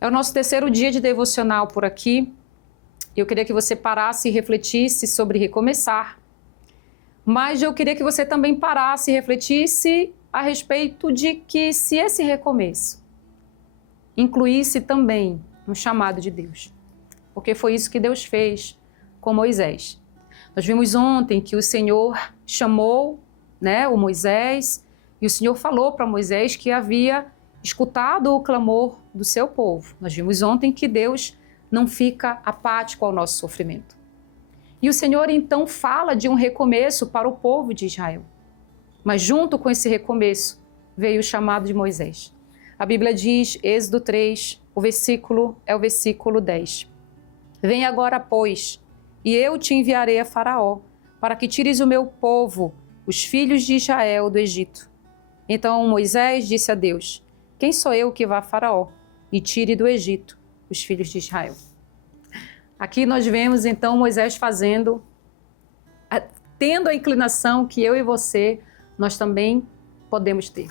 É o nosso terceiro dia de devocional por aqui. Eu queria que você parasse e refletisse sobre recomeçar. Mas eu queria que você também parasse e refletisse a respeito de que se esse recomeço incluísse também um chamado de Deus. Porque foi isso que Deus fez com Moisés. Nós vimos ontem que o Senhor chamou, o Moisés, e o Senhor falou para Moisés que havia escutado o clamor do seu povo. Nós vimos ontem que Deus não fica apático ao nosso sofrimento. E o Senhor então fala de um recomeço para o povo de Israel. Mas junto com esse recomeço veio o chamado de Moisés. A Bíblia diz, Êxodo 3, o versículo é o versículo 10. Vem agora, pois, e eu te enviarei a Faraó, para que tires o meu povo, os filhos de Israel, do Egito. Então Moisés disse a Deus, quem sou eu que vá a Faraó e tire do Egito os filhos de Israel? Aqui nós vemos então Moisés tendo a inclinação que eu e você, nós também podemos ter.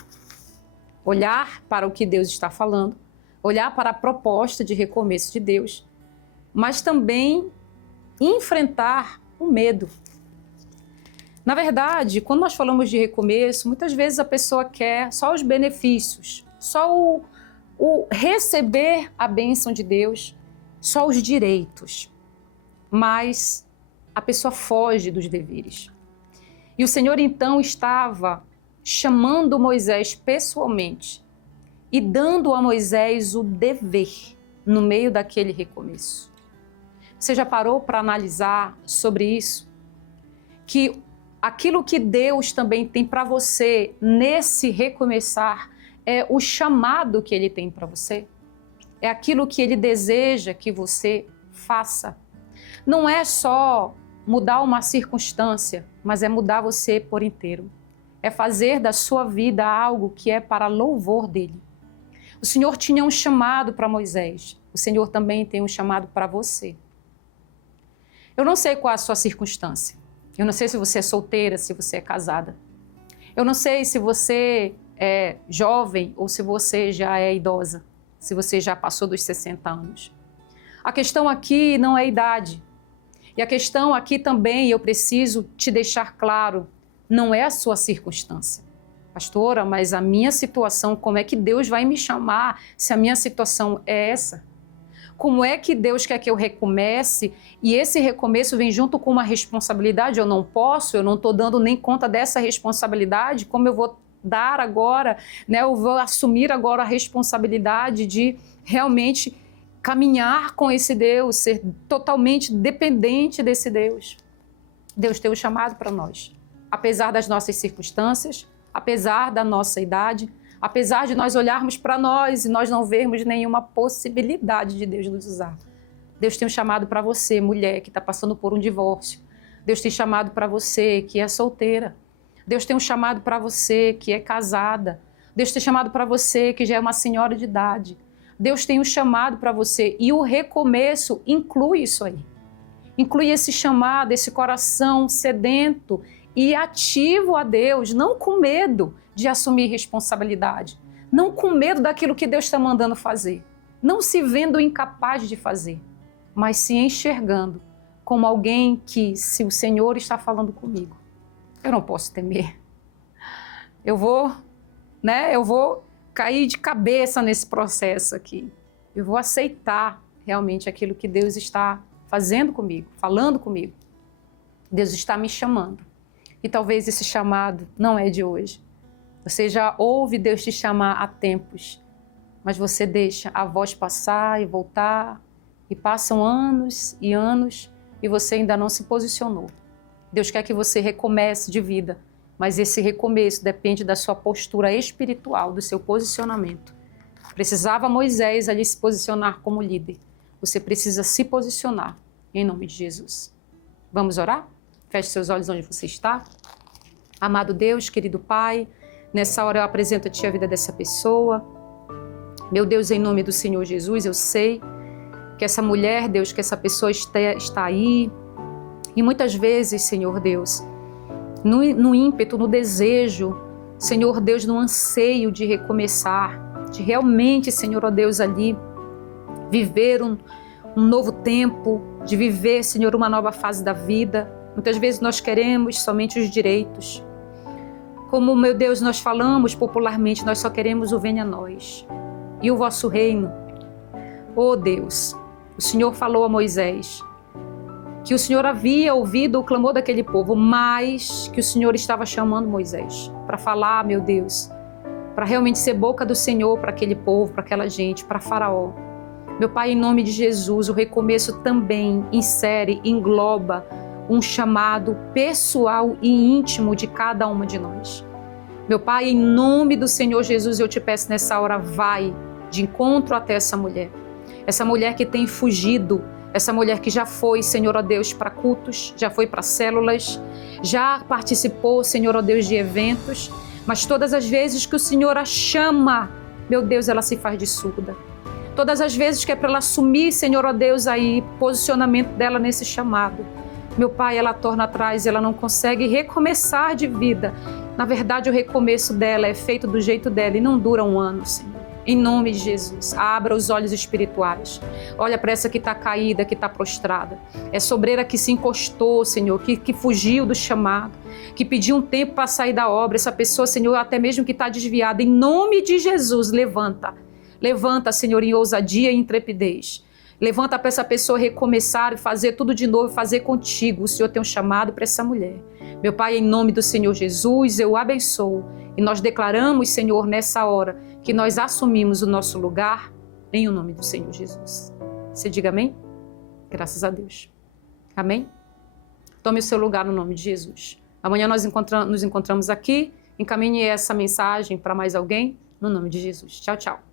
Olhar para o que Deus está falando, olhar para a proposta de recomeço de Deus, mas também enfrentar o medo. Na verdade, quando nós falamos de recomeço, muitas vezes a pessoa quer só os benefícios, só o receber a bênção de Deus, só os direitos, mas a pessoa foge dos deveres. E o Senhor então estava chamando Moisés pessoalmente e dando a Moisés o dever no meio daquele recomeço. Você já parou para analisar sobre isso? Que aquilo que Deus também tem para você nesse recomeçar é o chamado que Ele tem para você? É aquilo que Ele deseja que você faça. Não é só mudar uma circunstância, mas é mudar você por inteiro. É fazer da sua vida algo que é para louvor dEle. O Senhor tinha um chamado para Moisés. O Senhor também tem um chamado para você. Eu não sei qual é a sua circunstância. Eu não sei se você é solteira, se você é casada. Eu não sei se você é jovem ou se você já é idosa, se você já passou dos 60 anos. A questão aqui não é idade. E a questão aqui também, eu preciso te deixar claro, não é a sua circunstância. Pastora, mas a minha situação, como é que Deus vai me chamar se a minha situação é essa? Como é que Deus quer que eu recomece e esse recomeço vem junto com uma responsabilidade? Eu não posso, eu não estou dando nem conta dessa responsabilidade, como eu vou dar agora, eu vou assumir agora a responsabilidade de realmente caminhar com esse Deus, ser totalmente dependente desse Deus. Deus tem um chamado para nós, apesar das nossas circunstâncias, apesar da nossa idade, apesar de nós olharmos para nós e nós não vermos nenhuma possibilidade de Deus nos usar. Deus tem um chamado para você, mulher, que está passando por um divórcio. Deus tem chamado para você, que é solteira. Deus tem um chamado para você, que é casada. Deus tem chamado para você, que já é uma senhora de idade. Deus tem um chamado para você e o recomeço inclui isso aí. Inclui esse chamado, esse coração sedento e ativo a Deus, não com medo de assumir responsabilidade, não com medo daquilo que Deus está mandando fazer, não se vendo incapaz de fazer, mas se enxergando como alguém que, se o Senhor está falando comigo, eu não posso temer. Eu vou cair de cabeça nesse processo aqui. Eu vou aceitar realmente aquilo que Deus está fazendo comigo, falando comigo. Deus está me chamando. E talvez esse chamado não é de hoje. Você já ouve Deus te chamar há tempos, mas você deixa a voz passar e voltar, e passam anos e anos, e você ainda não se posicionou. Deus quer que você recomece de vida, mas esse recomeço depende da sua postura espiritual, do seu posicionamento. Precisava Moisés ali se posicionar como líder. Você precisa se posicionar em nome de Jesus. Vamos orar? Feche seus olhos onde você está. Amado Deus, querido Pai, nessa hora eu apresento a Ti a vida dessa pessoa. Meu Deus, em nome do Senhor Jesus, eu sei que essa mulher, Deus, que essa pessoa está aí. E muitas vezes, Senhor Deus, no ímpeto, no desejo, Senhor Deus, no anseio de recomeçar, de realmente, Senhor ó Deus, ali viver um novo tempo, de viver, Senhor, uma nova fase da vida. Muitas vezes nós queremos somente os direitos. Como, meu Deus, nós falamos popularmente, nós só queremos o venha a nós e o vosso reino. Oh Deus, o Senhor falou a Moisés que o Senhor havia ouvido o clamor daquele povo, mas que o Senhor estava chamando Moisés para falar, meu Deus, para realmente ser boca do Senhor para aquele povo, para aquela gente, para Faraó. Meu Pai, em nome de Jesus, o recomeço também insere, engloba um chamado pessoal e íntimo de cada uma de nós. Meu Pai, em nome do Senhor Jesus, eu te peço nessa hora, vai de encontro até essa mulher que tem fugido, essa mulher que já foi, Senhor, ó Deus, para cultos, já foi para células, já participou, Senhor, ó Deus, de eventos, mas todas as vezes que o Senhor a chama, meu Deus, ela se faz de surda. Todas as vezes que é para ela assumir, Senhor, ó Deus, aí, posicionamento dela nesse chamado, meu Pai, ela torna atrás, ela não consegue recomeçar de vida. Na verdade, o recomeço dela é feito do jeito dela e não dura um ano, Senhor. Em nome de Jesus, abra os olhos espirituais. Olha para essa que está caída, que está prostrada. Essa obreira que se encostou, Senhor, que fugiu do chamado, que pediu um tempo para sair da obra. Essa pessoa, Senhor, até mesmo que está desviada. Em nome de Jesus, levanta. Levanta, Senhor, em ousadia e intrepidez. Levanta para essa pessoa recomeçar e fazer tudo de novo, fazer contigo. O Senhor tem um chamado para essa mulher. Meu Pai, em nome do Senhor Jesus, eu abençoo. E nós declaramos, Senhor, nessa hora, que nós assumimos o nosso lugar em o nome do Senhor Jesus. Você diga amém? Graças a Deus. Amém? Tome o seu lugar no nome de Jesus. Amanhã nós nos encontramos aqui. Encaminhe essa mensagem para mais alguém no nome de Jesus. Tchau, tchau.